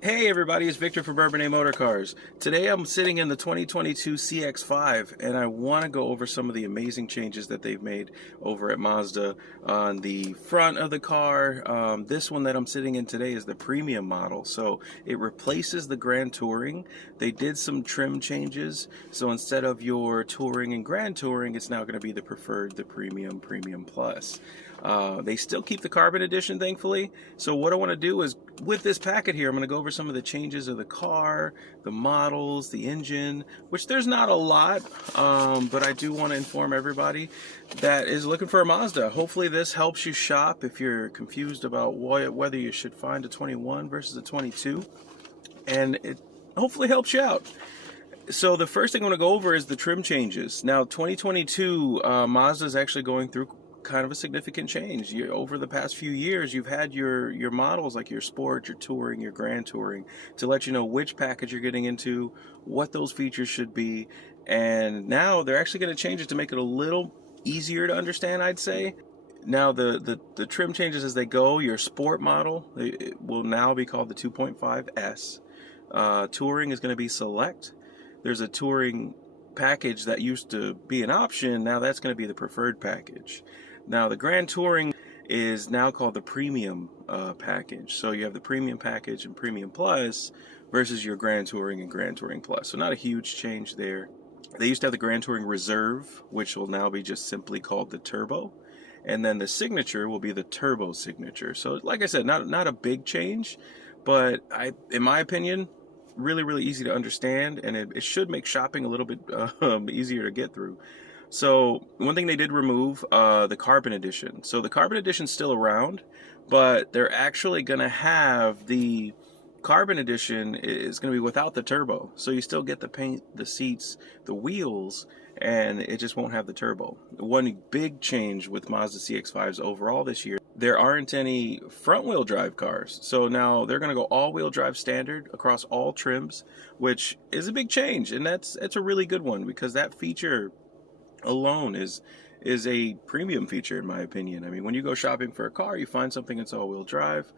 Hey everybody, it's Victor from Bourbonnais Motor Cars. Today I'm sitting in the 2022 CX-5 and I want to go over some of the amazing changes that they've made over at Mazda on the front of the car. This one that I'm sitting in today is the premium model, so it replaces the Grand Touring. They did some trim changes, so instead of your Touring and Grand Touring, it's now going to be the Preferred, the Premium, Premium Plus. They still keep the Carbon Edition, thankfully. So what I want to do is, with this packet here, I'm going to go over some of the changes of the car, the models, the engine, which there's not a lot, but I do want to inform everybody that is looking for a Mazda. Hopefully this helps you shop if you're confused about whether you should find a 21 versus a 22, and it hopefully helps you out. So the first thing I want to go over is the trim changes. Now 2022, Mazda is actually going through kind of a significant change. Over the past few years, you've had your models like your Sport, your Touring, your Grand Touring, to let you know which package you're getting into, what those features should be, and now they're actually going to change it to make it a little easier to understand, I'd say. Now the trim changes as they go. Your Sport model, it will now be called the 2.5S. Touring is going to be Select. There's a Touring package that used to be an option. Now that's going to be the Preferred package. Now the Grand Touring is now called the Premium package. So you have the Premium package and Premium Plus versus your Grand Touring and Grand Touring Plus. So not a huge change there. They used to have the Grand Touring Reserve, which will now be just simply called the Turbo. And then the Signature will be the Turbo Signature. So like I said, not a big change, but in my opinion, really easy to understand, and it should make shopping a little bit easier to get through. So one thing they did remove, the Carbon Edition. So the Carbon Edition's still around, but they're actually going to have the Carbon Edition is going to be without the turbo. So you still get the paint, the seats, the wheels, and it just won't have the turbo. One big change with Mazda CX-5s overall this year, there aren't any front-wheel drive cars. So now they're going to go all-wheel drive standard across all trims, which is a big change, and that's a really good one, because that feature alone is a premium feature in my opinion. I mean, when you go shopping for a car, you find something that's all-wheel drive,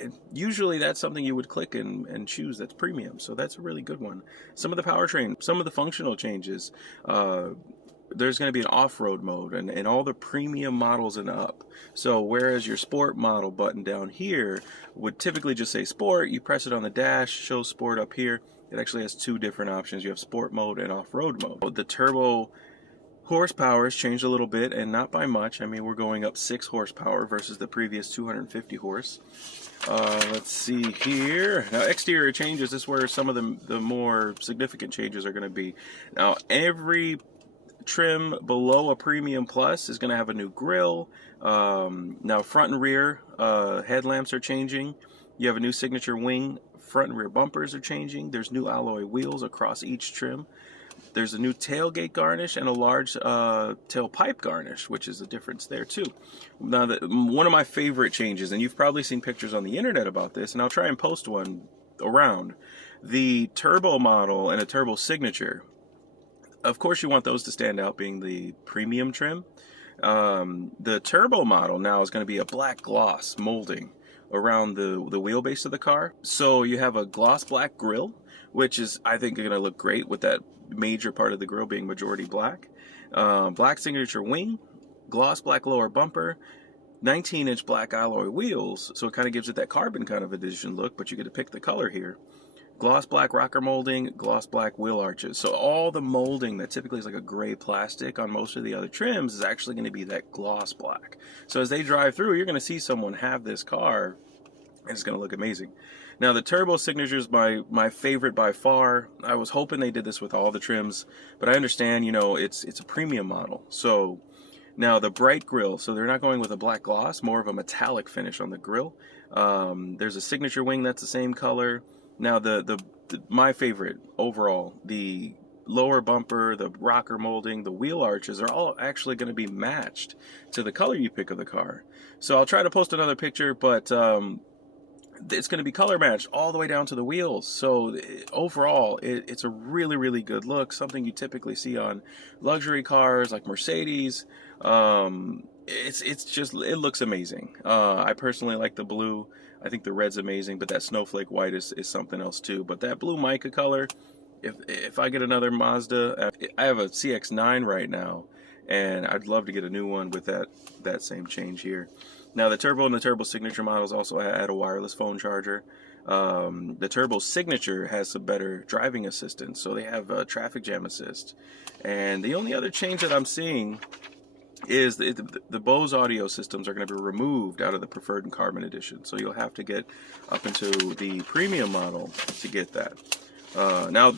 and usually that's something you would click and choose that's premium. So that's a really good one. Some of the powertrain, some of the functional changes, there's going to be an off-road mode and all the premium models and up. So whereas your Sport model button down here would typically just say Sport, you press it on the dash, show Sport up here. It actually has two different options. You have Sport mode and off-road mode. The turbo horsepower has changed a little bit, and not by much. I mean, we're going up 6 horsepower versus the previous 250 horse. Let's see here. Now, exterior changes, this is where some of the more significant changes are going to be. Now, every trim below a Premium Plus is going to have a new grille. Now, front and rear headlamps are changing. You have a new signature wing. Front and rear bumpers are changing. There's new alloy wheels across each trim. There's a new tailgate garnish and a large tailpipe garnish, which is a difference there too. Now, one of my favorite changes, and you've probably seen pictures on the internet about this, and I'll try and post one around, the turbo model and a turbo signature. Of course, you want those to stand out, being the premium trim. The turbo model now is going to be a black gloss molding around the wheelbase of the car. So you have a gloss black grille, which is, I think, going to look great with that major part of the grille being majority black. Black signature wing, gloss black lower bumper, 19-inch black alloy wheels, so it kind of gives it that carbon kind of edition look, but you get to pick the color here. Gloss black rocker molding, gloss black wheel arches. So all the molding that typically is like a gray plastic on most of the other trims is actually going to be that gloss black. So as they drive through, you're going to see someone have this car, and it's going to look amazing. Now, the turbo signature is my favorite by far. I was hoping they did this with all the trims, but I understand, you know, it's a premium model. So now the bright grille, so they're not going with a black gloss, more of a metallic finish on the grille. There's a signature wing that's the same color. Now my favorite overall, the lower bumper, the rocker molding, the wheel arches are all actually going to be matched to the color you pick of the car. So I'll try to post another picture, but it's going to be color matched all the way down to the wheels. So overall, it's a really good look, something you typically see on luxury cars like Mercedes. It's just, it looks amazing. I personally like the blue. I think the red's amazing, but that snowflake white is something else too. But that blue mica color, if I get another Mazda, I have a CX-9 right now, and I'd love to get a new one with that same change here. Now the Turbo and the Turbo Signature models also add a wireless phone charger. The Turbo Signature has some better driving assistance, so they have traffic jam assist. And the only other change that I'm seeing is the Bose audio systems are going to be removed out of the Preferred and Carbon edition, so you'll have to get up into the premium model to get that. Now,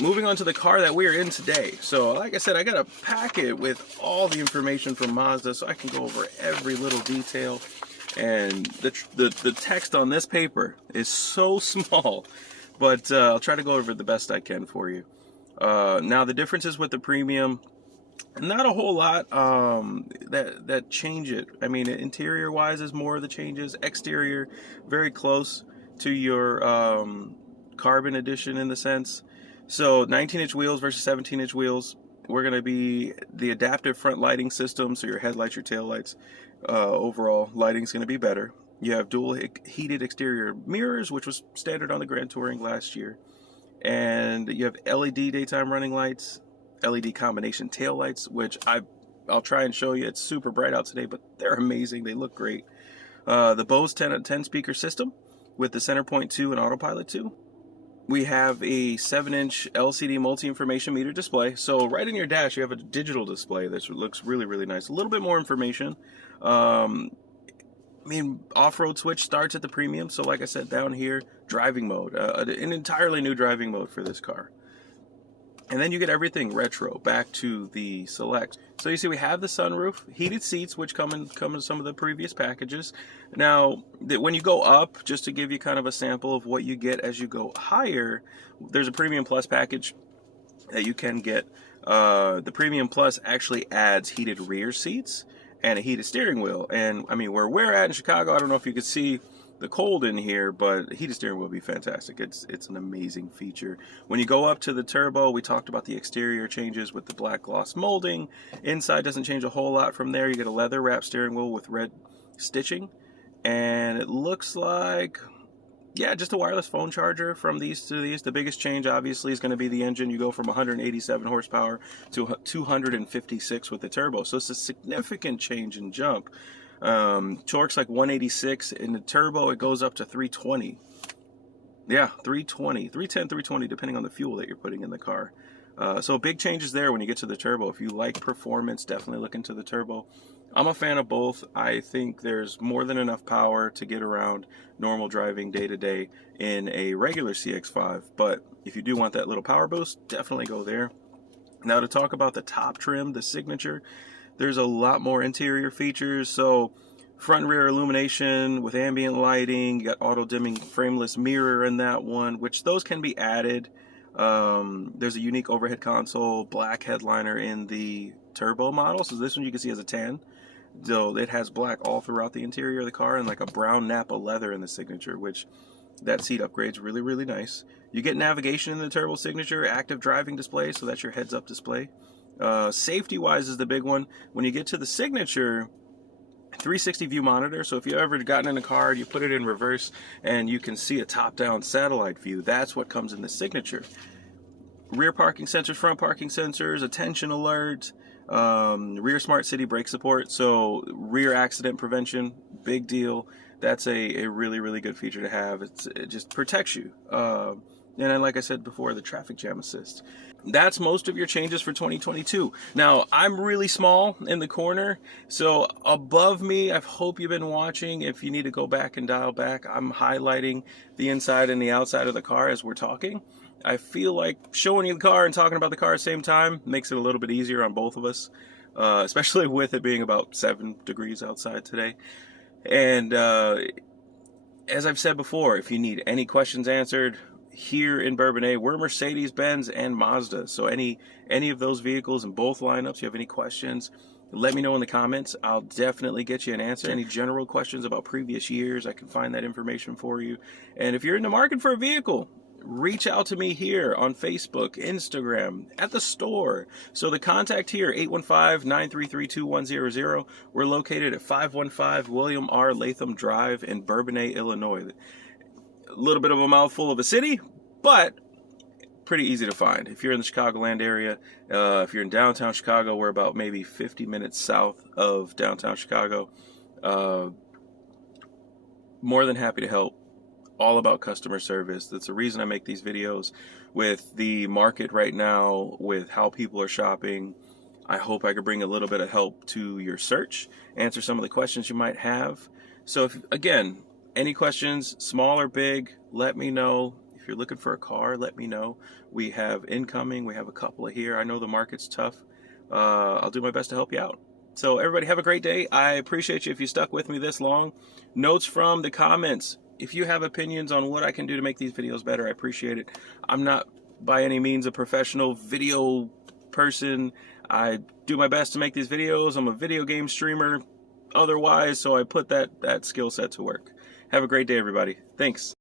moving on to the car that we're in today. So, like I said, I got a packet with all the information from Mazda, so I can go over every little detail. And the text on this paper is so small, but I'll try to go over it the best I can for you. Now, the differences with the premium, not a whole lot that change it. I mean, interior wise is more of the changes. Exterior, very close to your Carbon edition in the sense. So 19-inch wheels versus 17-inch wheels. We're going to be the adaptive front lighting system, so your headlights, your taillights, overall lighting is going to be better. You have dual heated exterior mirrors, which was standard on the Grand Touring last year. And you have LED daytime running lights, LED combination tail lights, which I'll try and show you. It's super bright out today, but they're amazing. They look great. The Bose 10 speaker system with the Centerpoint2 and AudioPilot2. We have a 7-inch LCD multi-information meter display. So right in your dash, you have a digital display that looks really, really nice. A little bit more information. I mean, off-road switch starts at the premium. So like I said, down here, driving mode. An entirely new driving mode for this car. And then you get everything retro back to the Select. So you see we have the sunroof, heated seats, which come in some of the previous packages. Now, when you go up, just to give you kind of a sample of what you get as you go higher, there's a Premium Plus package that you can get. The Premium Plus actually adds heated rear seats and a heated steering wheel. And I mean, where we're at in Chicago, I don't know if you could see the cold in here, but heated steering wheel will be fantastic. It's an amazing feature. When you go up to the Turbo, we talked about the exterior changes with the black gloss molding. Inside doesn't change a whole lot from there. You get a leather wrap steering wheel with red stitching, and it looks like, yeah, just a wireless phone charger from these to these. The biggest change obviously is going to be the engine. You go from 187 horsepower to 256 with the Turbo, so it's a significant change and jump. Torque's like 186. In the Turbo, it goes up to 320. Yeah, 320, 310, 320, depending on the fuel that you're putting in the car. So big changes there when you get to the Turbo. If you like performance, definitely look into the Turbo. I'm a fan of both. I think there's more than enough power to get around normal driving day to day in a regular CX-5. But if you do want that little power boost, definitely go there. Now to talk about the top trim, the Signature, there's a lot more interior features. So front and rear illumination with ambient lighting. You got auto dimming frameless mirror in that one, which those can be added. There's a unique overhead console, black headliner in the Turbo model. So this one you can see as a tan, though it has black all throughout the interior of the car, and like a brown Napa leather in the Signature, which that seat upgrade's really, really nice. You get navigation in the Turbo Signature, active driving display, so that's your heads-up display. Safety-wise is the big one. When you get to the Signature, 360 view monitor. So if you've ever gotten in a car, you put it in reverse and you can see a top-down satellite view. That's what comes in the Signature. Rear parking sensors, front parking sensors, attention alert, rear smart city brake support. So rear accident prevention, big deal. That's a really, really good feature to have. It just protects you. And then, like I said before, the traffic jam assist. That's most of your changes for 2022. Now, I'm really small in the corner, so above me, I hope you've been watching. If you need to go back and dial back, I'm highlighting the inside and the outside of the car as we're talking. I feel like showing you the car and talking about the car at the same time makes it a little bit easier on both of us, especially with it being about 7 degrees outside today. And as I've said before, if you need any questions answered, here in Bourbonnais, we're Mercedes-Benz and Mazda. So any of those vehicles in both lineups, you have any questions, let me know in the comments. I'll definitely get you an answer. Any general questions about previous years, I can find that information for you. And if you're in the market for a vehicle, reach out to me here on Facebook, Instagram, at the store. So the contact here, 815-933-2100. We're located at 515 William R. Latham Drive in Bourbonnais, Illinois. A little bit of a mouthful of a city, but pretty easy to find. If you're in the Chicagoland area, if you're in downtown Chicago, we're about maybe 50 minutes south of downtown Chicago. More than happy to help. All about customer service. That's the reason I make these videos. With the market right now, with how people are shopping, I hope I could bring a little bit of help to your search, answer some of the questions you might have. So if, again, any questions, small or big, let me know. If you're looking for a car, let me know. We have incoming. We have a couple of here. I know the market's tough. I'll do my best to help you out. So everybody have a great day. I appreciate you if you stuck with me this long. Notes from the comments. If you have opinions on what I can do to make these videos better, I appreciate it. I'm not by any means a professional video person. I do my best to make these videos. I'm a video game streamer otherwise, so I put that skill set to work. Have a great day, everybody. Thanks.